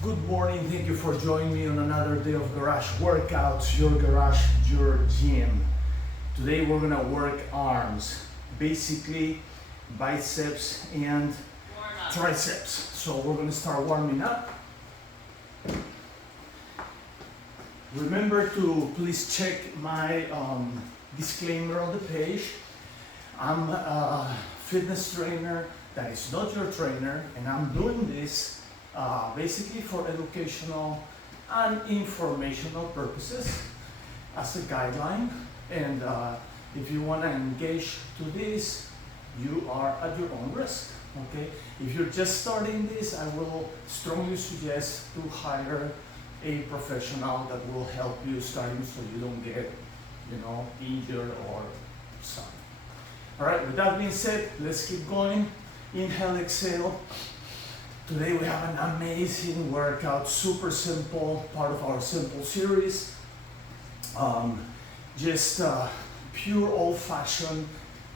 Good morning, thank you for joining me on another day of Garage Workouts, your garage, your gym. Today we're gonna work arms, basically biceps and triceps. So we're gonna start warming up. Remember to please check my disclaimer on the page. I'm a fitness trainer that is not your trainer, and I'm doing this basically for educational and informational purposes as a guideline. And if you want to engage to this, you are at your own risk. Okay? If you're just starting this, I will strongly suggest to hire a professional that will help you starting so you don't get, injured or something. All right, with that being said, let's keep going. Inhale, exhale. Today we have an amazing workout, super simple, part of our simple series. Just pure old-fashioned,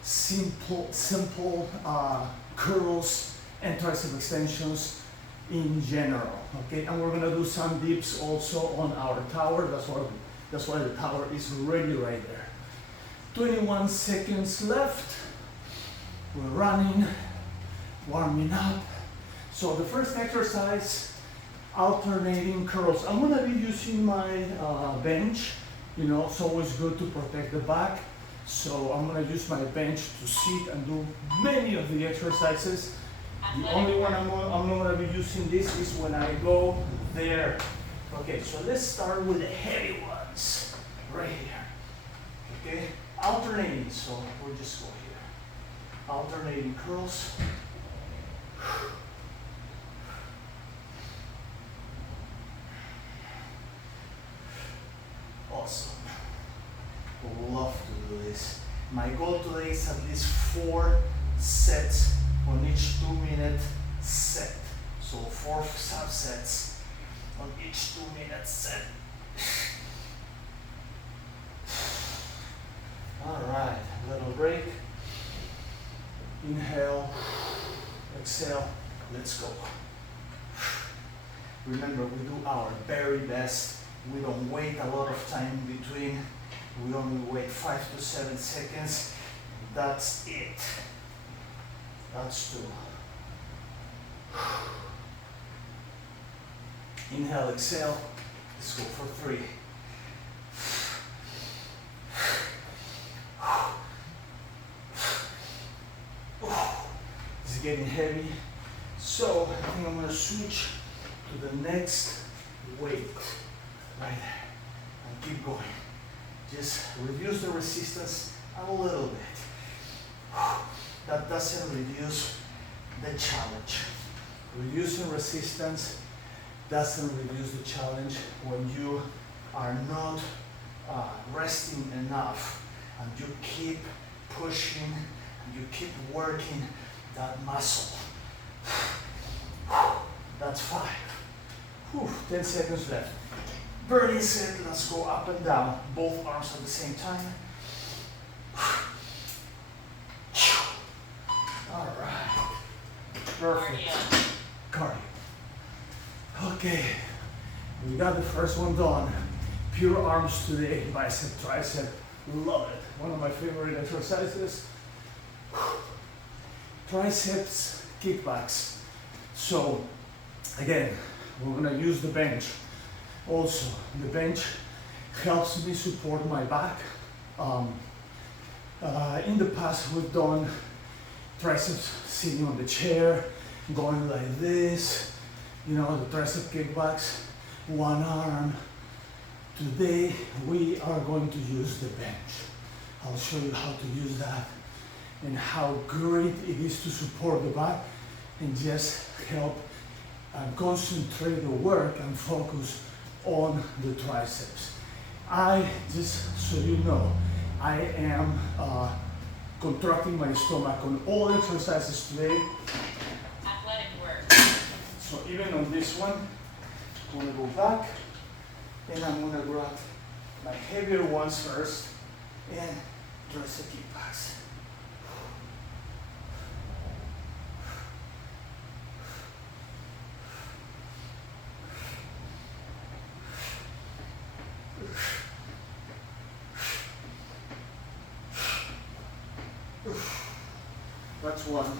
simple curls and tricep extensions in general. Okay, and we're gonna do some dips also on our tower. That's why the tower is ready right there. 21 seconds left. We're running, warming up. So the first exercise, alternating curls. I'm gonna be using my bench. It's always good to protect the back. So I'm gonna use my bench to sit and do many of the exercises. The only one I'm not gonna be using this is when I go there. Okay, so let's start with the heavy ones, right here. Okay, alternating, so we'll just go here. Alternating curls. Awesome. Love to do this. My goal today is at least 4 sets on each 2-minute set. So 4 subsets on each 2-minute set. All right, little break. Inhale, exhale, let's go. Remember, we do our very best. We don't wait a lot of time in between. We only wait 5 to 7 seconds. That's it. That's 2. Inhale, exhale. Let's go for 3. It's getting heavy. So I think I'm gonna switch to the next weight. Right there. And keep going. Just reduce the resistance a little bit. That doesn't reduce the challenge. Reducing resistance doesn't reduce the challenge when you are not resting enough and you keep pushing and you keep working that muscle. That's 5. 10 seconds left. Very set, let's go up and down, both arms at the same time. All right, perfect. Cardio. Okay, we got the first one done. Pure arms today, bicep, tricep, love it. One of my favorite exercises. Triceps, kickbacks. So, again, we're gonna use the bench. Also, the bench helps me support my back. In the past, we've done triceps sitting on the chair, going like this, the tricep kickbacks, one arm. Today, we are going to use the bench. I'll show you how to use that and how great it is to support the back and just help concentrate the work and focus on the triceps. Just so you know, I am contracting my stomach on all exercises today. Athletic work. So even on this one, I'm gonna go back and I'm gonna grab my heavier ones first and tricep kickbacks. That's one.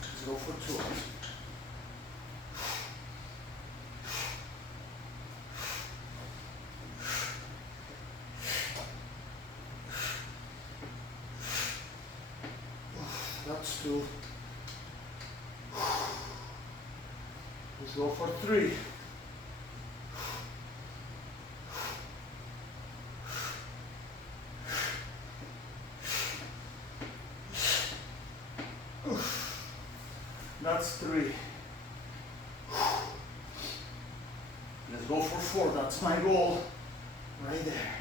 Let's go for two. That's two. Let's go for three. That's three. Let's go for four. That's my goal right there.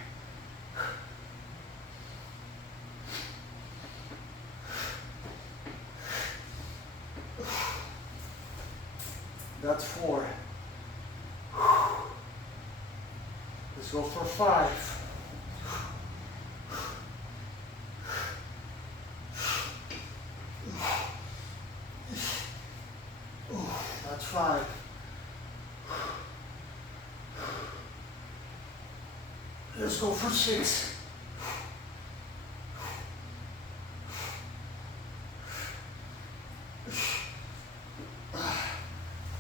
That's four. Let's go for five. That's five. Let's go for six.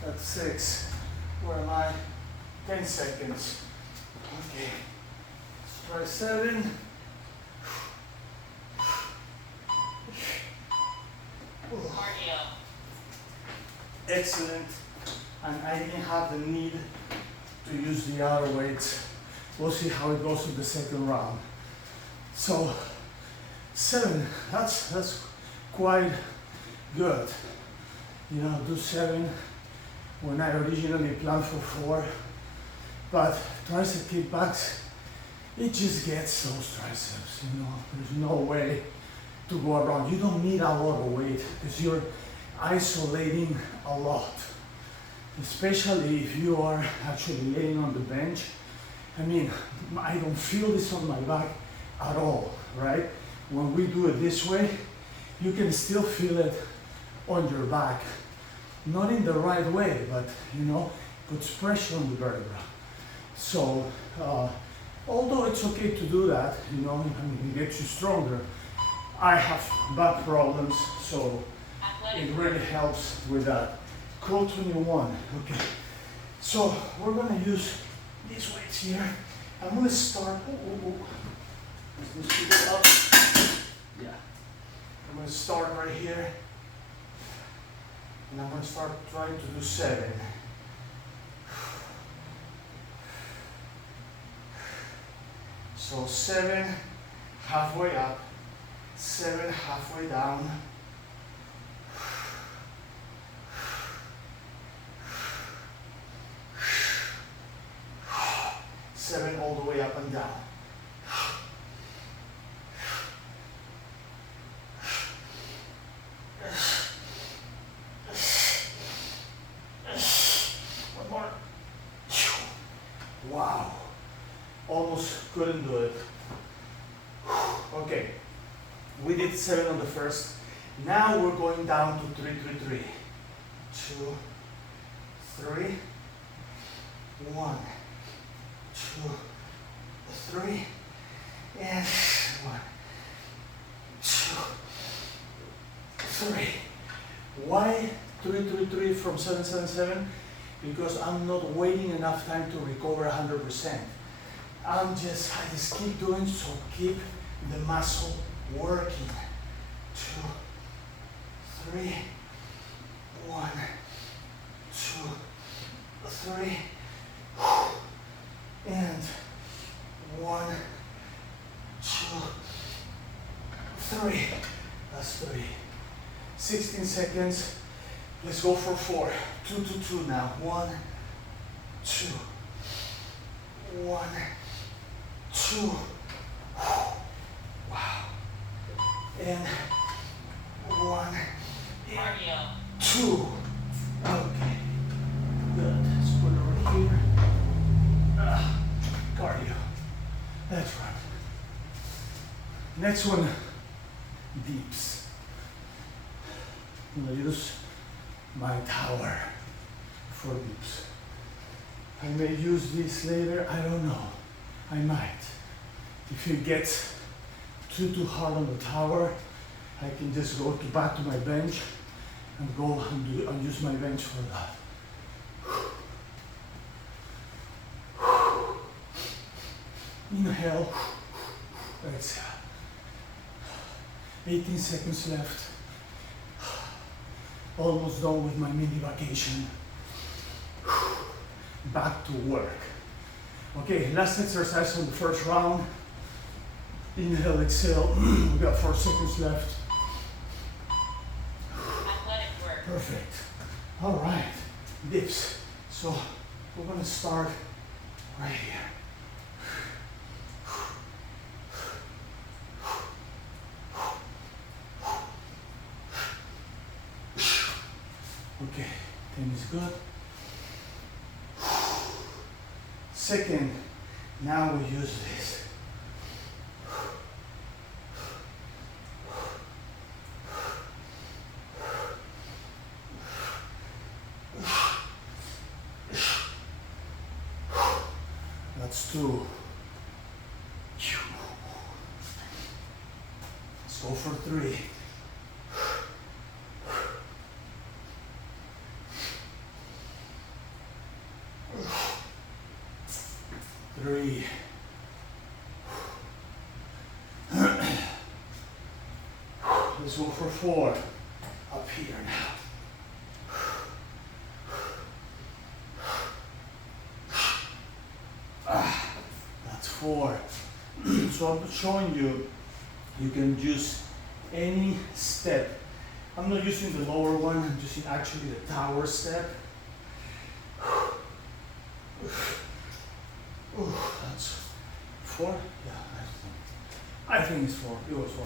That's six. Where am I? 10 seconds. Okay. Let's try seven. Cardio. Excellent. And I didn't have the need to use the other weights. We'll see how it goes in the second round. So, seven, that's quite good. You know, do seven when I originally planned for four. But tricep kickbacks, it just gets those triceps, you know. There's no way to go around. You don't need a lot of weight because you're isolating a lot. Especially if you are actually laying on the bench. I mean, I don't feel this on my back at all, right? When we do it this way, you can still feel it on your back. Not in the right way, but you know, puts pressure on the vertebra. So, although it's okay to do that, you know, I mean, it gets you stronger. I have back problems, so it really helps with that. Curl 21, okay. So we're gonna use these weights here. I'm gonna start, let's keep it up. Yeah. I'm gonna start right here. And I'm gonna start trying to do seven. So seven, halfway up, seven, halfway down. Seven all the way up and down. One more. Wow. Almost couldn't do it. Okay. We did seven on the first. Now we're going down to 3, 3, 3. 2, 3, 1. 2, 3, and 1, 2, 3. Why 3, 3, 3 from 7, 7, 7? Because I'm not waiting enough time to recover 100%. I just keep doing, so keep the muscle working. 2, 3, 1, 2, 3. And 1, 2, 3. That's 3. 16 seconds. Let's go for 4. 2, 2, 2 now. 1, 2. 1, 2. Wow. And 1, Cardio. 2. Okay. Good. Let's put it over here. Cardio. That's right. Next one, dips. I'm gonna use my tower for dips. I may use this later, I don't know. I might. If it gets too hard on the tower, I can just go back to my bench and go and use my bench for that. Inhale, exhale. 18 seconds left. Almost done with my mini vacation. Back to work. Okay, last exercise on the first round. Inhale, exhale. We got 4 seconds left. Athletic work. Perfect. All right, dips. So we're gonna start right here. Okay, 10 is good. Second, now we use this. That's 2. Let's go for 3. 3. Let's go for 4. Up here now. That's 4. So I'm showing you, you can use any step. I'm not using the lower one, I'm using actually the tower step. That's 4? Yeah, I think it's 4. It was 4.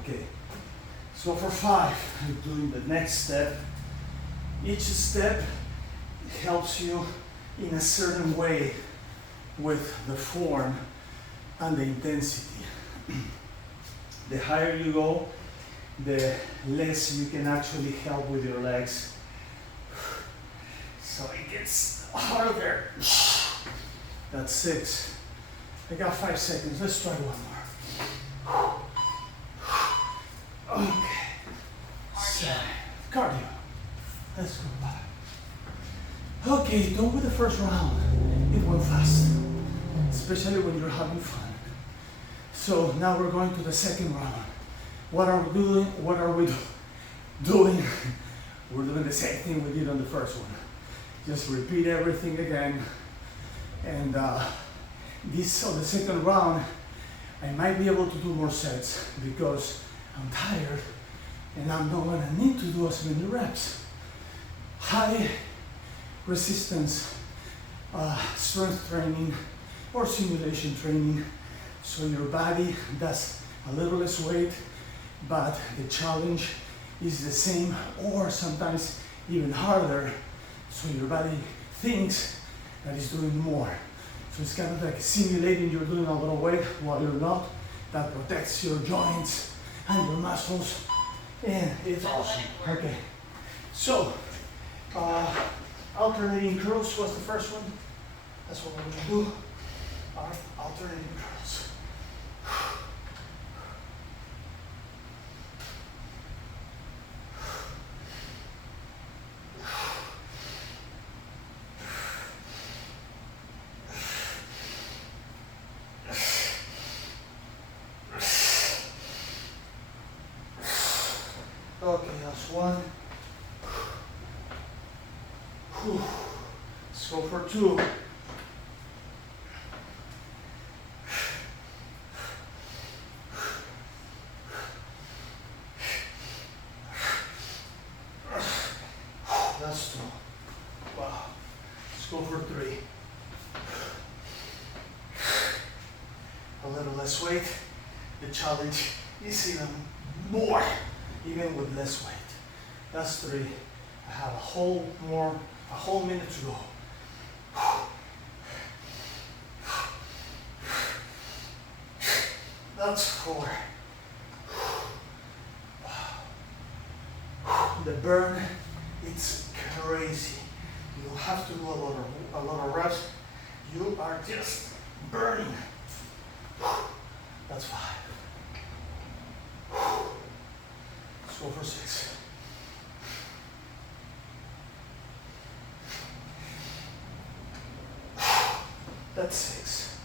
Okay. So for 5, you're doing the next step. Each step helps you in a certain way with the form and the intensity. The higher you go, the less you can actually help with your legs. So it gets harder. That's 6. I got 5 seconds. Let's try one more. Okay. 7. Cardio. Let's go back. Okay, done with the first round. It went fast, especially when you're having fun. So now we're going to the second round. What are we doing? What are we doing? We're doing the same thing we did on the first one. Just repeat everything again. And this on the second round, I might be able to do more sets because I'm tired and I'm not gonna need to do as many reps. High resistance, strength training or simulation training. So your body does a little less weight, but the challenge is the same or sometimes even harder. So your body thinks that it's doing more. So it's kind of like simulating you're doing a lot of weight while you're not. That protects your joints and your muscles, and it's awesome. Okay, so alternating curls was the first one. That's what we're gonna do. All right, alternating curls. Okay, that's 1. Whew. Let's go for 2. That's 2. Wow. Let's go for 3. A little less weight. The challenge is even more, even with less weight. That's 3. I have a whole minute to go. That's 4. The burn, it's crazy. You don't have to do a lot of reps. You are just burning. That's 5. That's 6.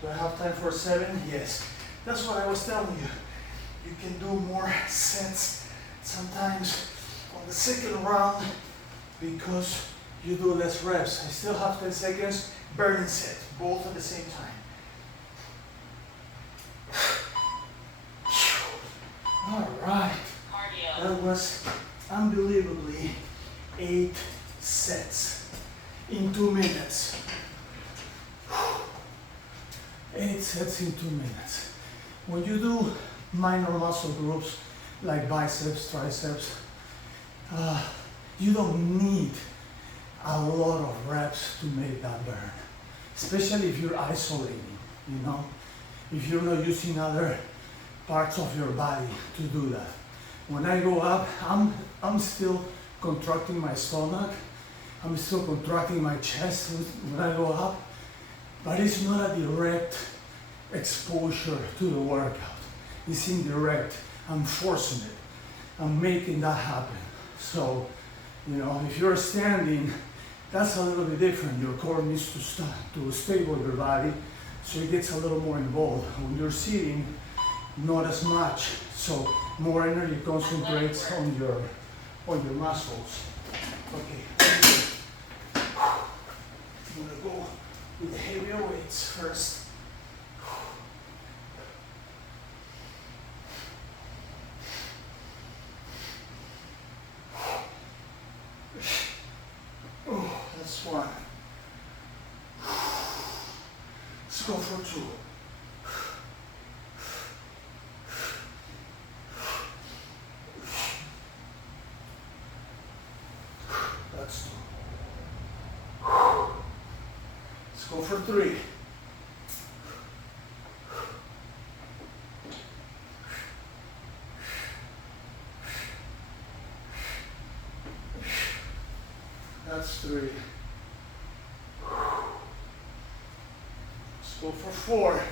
Do I have time for 7? Yes. That's what I was telling you. You can do more sets sometimes on the second round because you do less reps. I still have 10 seconds, burning set, both at the same time. All right. Cardio. That was unbelievably 8 sets in 2 minutes. 8 sets in 2 minutes. When you do minor muscle groups like biceps, triceps, you don't need a lot of reps to make that burn, especially if you're isolating, you know, if you're not using other parts of your body to do that. When I go up, I'm still contracting my stomach, I'm still contracting my chest when I go up, but it's not a direct exposure to the workout. It's indirect. I'm forcing it. I'm making that happen. So, you know, if you're standing, that's a little bit different. Your core needs to stable your body, so it gets a little more involved. When you're sitting, not as much. So more energy concentrates on your muscles. Okay. I'm gonna go with the heavier weights first. Oh, that's 1. Let's go for 2. That's 2. Let's go for 3. That's 3. Let's go for 4.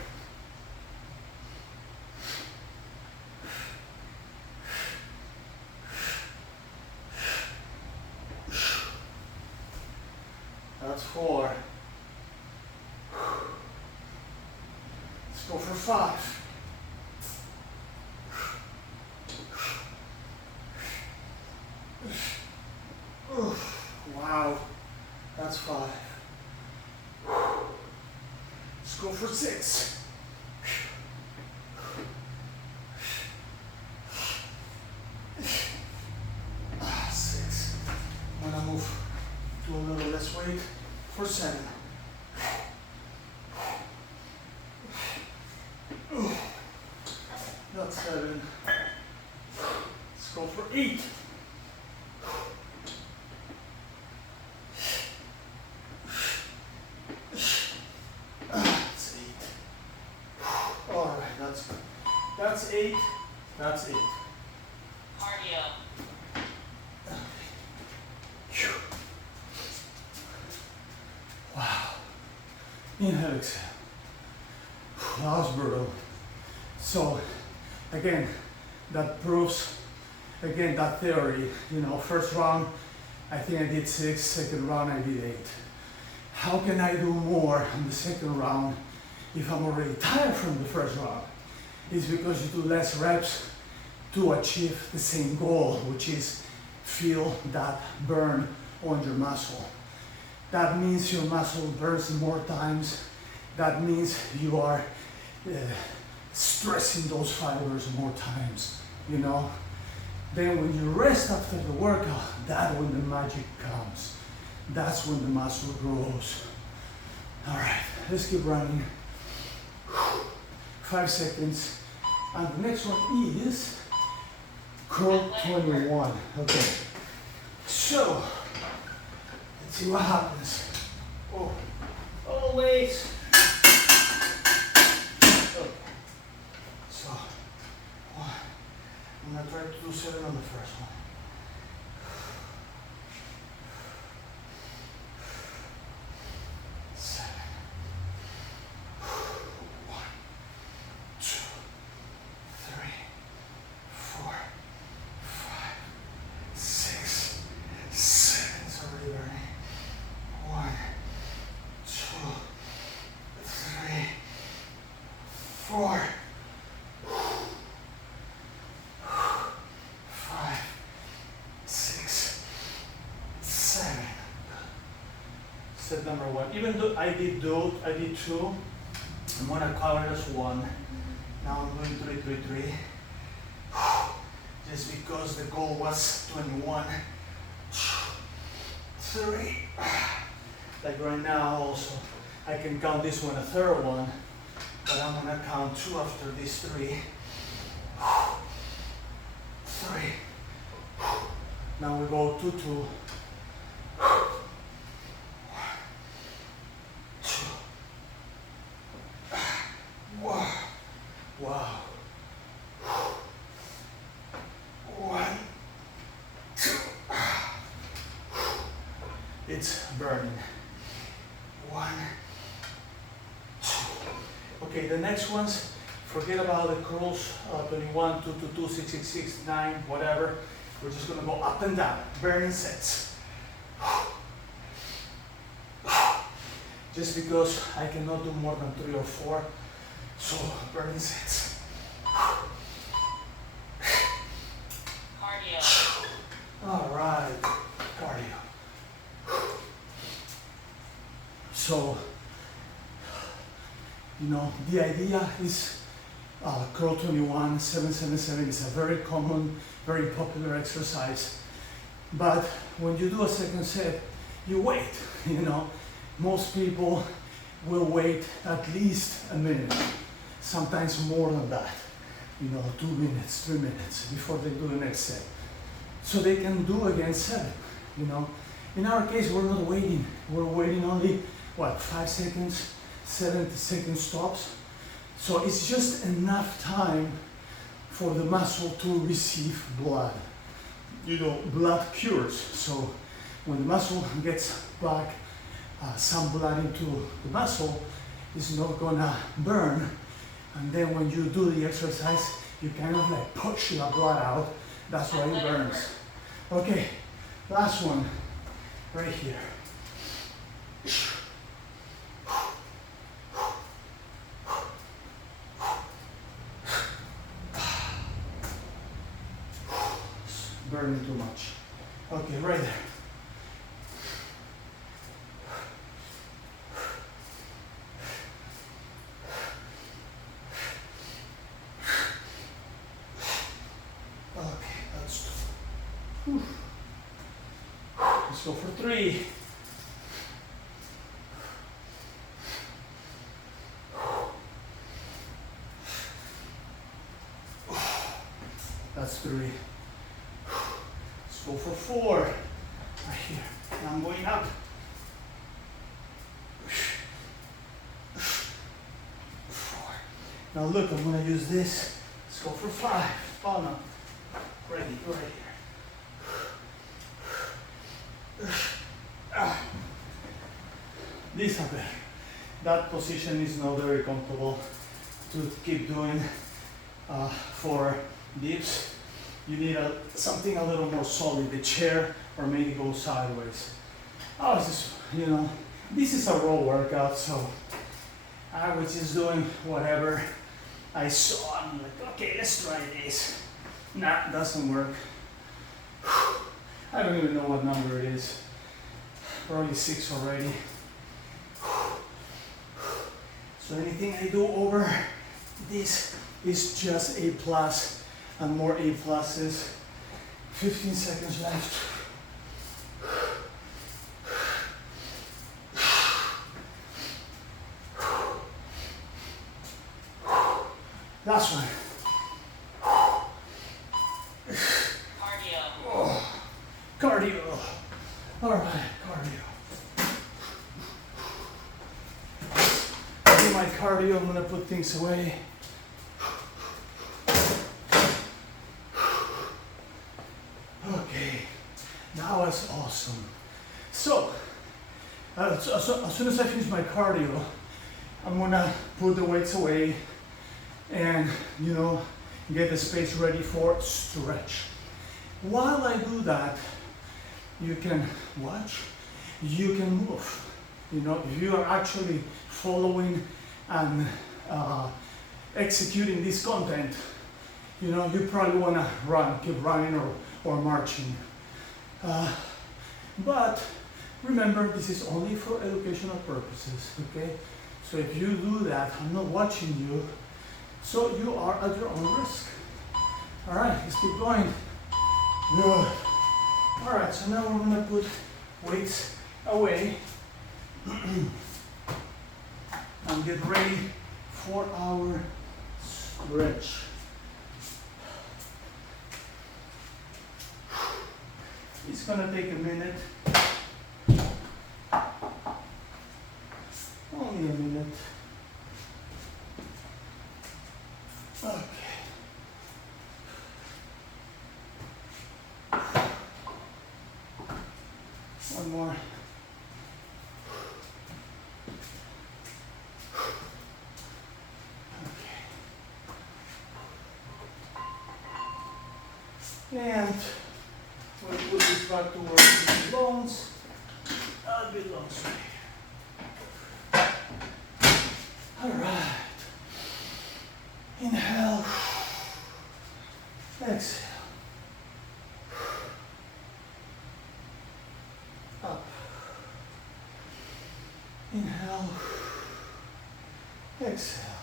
That's 4. Let's go for 5. Wow, that's 5. Let's go for 6. 6. I'm gonna move to a little less weight for 7. That's 7. Let's go for 8. That's 8. All right, that's good. That's 8. That's 8. Cardio. Wow. Inhale, exhale. That was brutal. So, again, that proves, again, that theory. You know, first round, I think I did 6. Second round, I did 8. How can I do more in the second round if I'm already tired from the first round? It's because you do less reps to achieve the same goal, which is feel that burn on your muscle. That means your muscle burns more times. That means you are stressing those fibers more times, you know. Then when you rest after the workout, that's when the magic comes. That's when the muscle grows. All right, let's keep running. 5 seconds. And the next one is curl 21. Okay. So, let's see what happens. Oh, always. Okay. So, 1. I'm gonna try to do 7 on the first one. 7. 1, 2, 3, 4, 5, 6, 7. It's already burning. 1, 2, set number 1. Even though I did 2, I'm gonna count it as 1. Now I'm doing 3, 3, 3. Just because the goal was 21. 3. Like right now also, I can count this one a third one, but I'm gonna count 2 after these 3. 3. Now we go 2, 2. 2. Wow. Wow. 1, 2. It's burning. 1, 2. Okay, the next ones, forget about the curls, 21, 2, 2, 2, 6, 6, 6, 9, whatever. We're just gonna go up and down, burning sets. Just because I cannot do more than 3 or 4, so burning sets. Cardio. All right, cardio. So, you know, the idea is curl 21, 777 is a very common, very popular exercise. But when you do a second set, you wait, you know. Most people will wait at least a minute, sometimes more than that. You know, 2 minutes, 3 minutes before they do the next set. So they can do again 7, you know. In our case, we're not waiting. We're waiting only, what, 5 seconds, 7-second stops. So it's just enough time for the muscle to receive blood. You know, blood cures. So when the muscle gets back some blood into the muscle, it's not gonna burn. And then when you do the exercise, you kind of like push the blood out. That's why it burns. Okay, last one, right here. Burning too much. Okay, right there. Okay, that's 2. Let's go for 3. That's 3. Let's go for 4. Right here. Now I'm going up. 4. Now look, I'm going to use this. Let's go for 5. Oh no. Ready, right here. This up there. That position is not very comfortable to keep doing for dips. You need something a little more solid, the chair, or maybe go sideways. I was just, you know, this is a raw workout, so I was just doing whatever I saw. I'm like, okay, let's try this. Nah, doesn't work. I don't even know what number it is. Probably 6 already. So anything I do over this is just A plus and more A pluses. 15 seconds left. Last one. Cardio. Oh, cardio. All right, cardio. Do my cardio. I'm gonna put things away. Okay, that was awesome. So, as soon as I finish my cardio, I'm gonna put the weights away and, you know, get the space ready for stretch. While I do that, you can watch, you can move. You know, if you are actually following and executing this content, you know, you probably wanna run, keep running or marching. But Remember, this is only for educational purposes, okay? So if you do that, I'm not watching you, so you are at your own risk. All right, let's keep going. Good. All right, so now we're gonna put weights away and get ready for our stretch. It's gonna take a minute. Only a minute. Okay. One more. Okay. And we'll put this back to where it belongs. That belongs right here. All right. Inhale. Exhale. Up. Inhale. Exhale.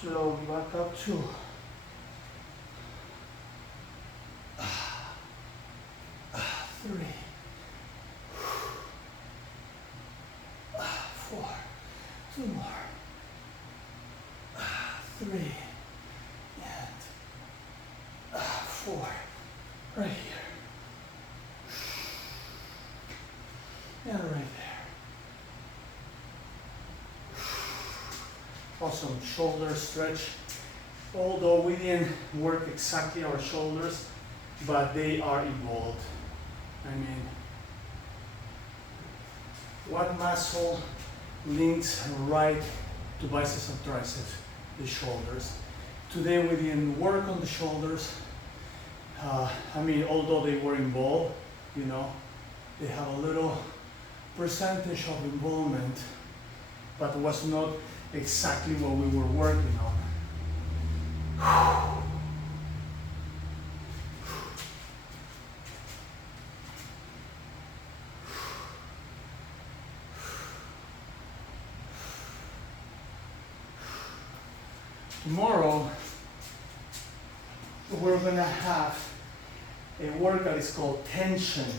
Slowly back up 2. 3. 4. 2 more. 3. And 4. Right here. And right there. Awesome. Shoulder stretch. Although we didn't work exactly our shoulders, but they are involved. I mean, what muscle links right to biceps and triceps? The shoulders. Today we didn't work on the shoulders. I mean, although they were involved, you know, they have a little percentage of involvement, but it was not exactly what we were working on. Tomorrow, we're gonna have a workout. It's called tension,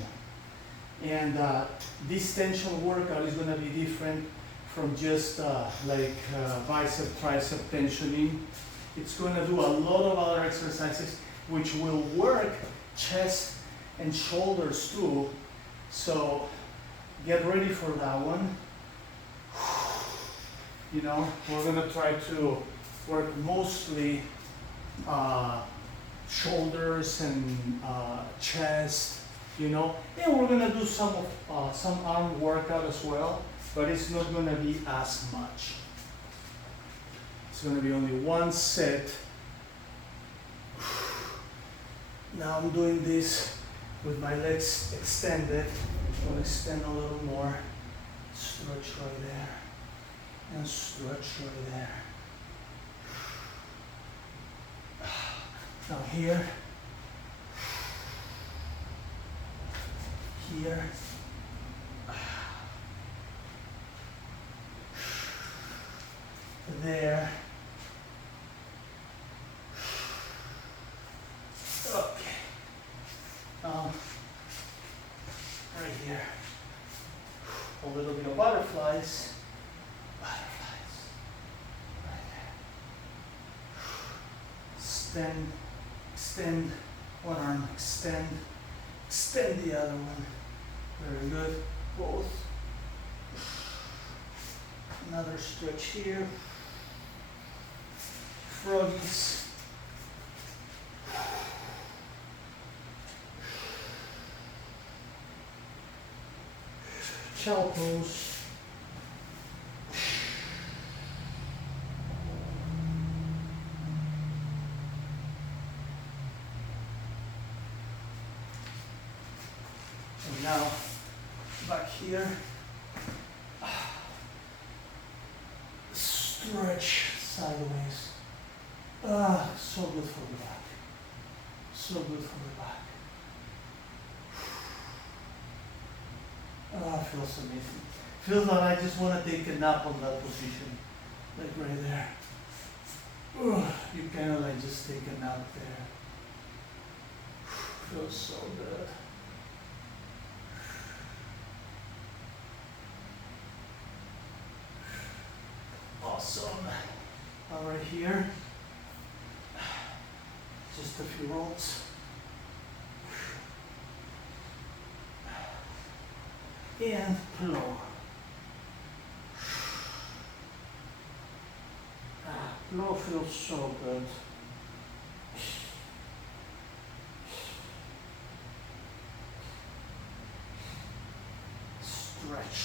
and this tension workout is gonna be different from just bicep, tricep tensioning. It's gonna do a lot of other exercises which will work chest and shoulders too. So get ready for that one. You know, we're gonna try to work mostly shoulders and chest, you know, and we're gonna do some arm workout as well, but it's not gonna be as much. It's gonna be only one set. Now I'm doing this with my legs extended. I'm gonna extend a little more, stretch right there, and stretch right there. Now here, here, there. Okay. Right here. A little bit of butterflies. Butterflies. Right there. Extend one arm, extend the other one. Very good. Both. Another stretch here. Froggies. Child pose. And now back here. Stretch sideways. So good for the back. So good for the back. Oh, it feels amazing. Feels like I just want to take a nap on that position. Like right there. You kind of like just take a nap there. Feels so good. Awesome. Now right here, just a few rolls. And floor. Floor feels so good. Stretch.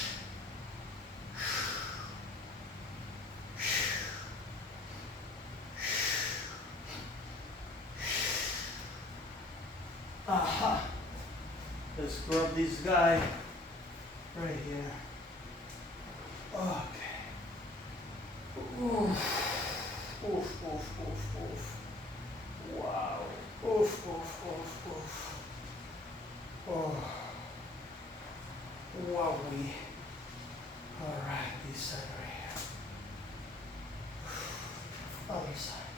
Aha. Let's grab this guy right here. Okay. Oof. Oof, oof, oof, oof. Wow. Oof, oof, oof, oof. Oh. Wowie. Alright, this side right here. Other side.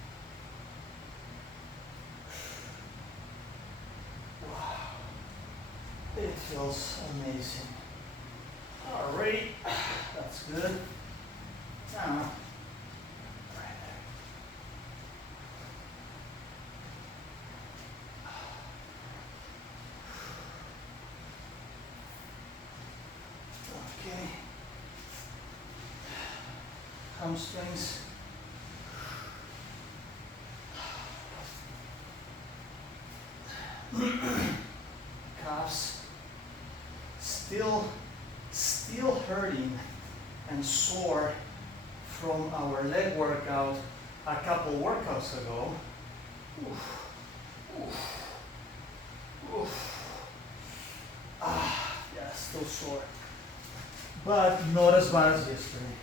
Wow. It feels amazing. Alright, that's good. Now, right there. Okay. Hamstrings. Calves. Still hurting and sore from our leg workout a couple workouts ago. Oof. Oof. Oof. Yeah, still sore. But not as bad as yesterday.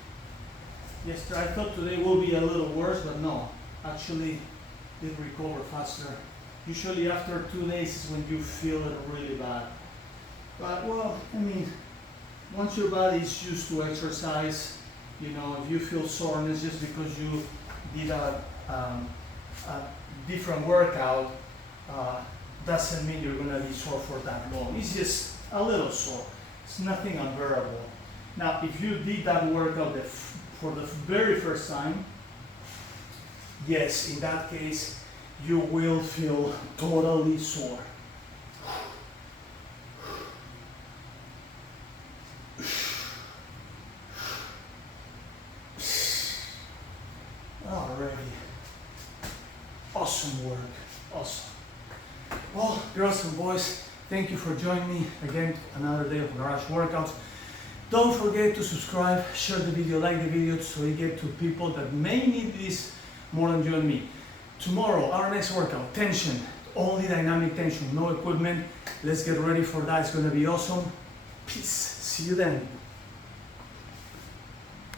Yesterday, I thought today will be a little worse, but no. Actually, did recover faster. Usually after 2 days is when you feel it really bad. But well, I mean, once your body is used to exercise, you know, if you feel soreness just because you did a different workout, doesn't mean you're gonna be sore for that long. It's just a little sore. It's nothing unbearable. Now, if you did that workout for the very first time, yes, in that case, you will feel totally sore. Alrighty. Awesome work. Awesome. Well, girls and boys, thank you for joining me again. Another day of garage workouts. Don't forget to subscribe, share the video, like the video so you get to people that may need this more than you and me. Tomorrow, our next workout, tension, only dynamic tension, no equipment. Let's get ready for that. It's going to be awesome. Peace. See you then.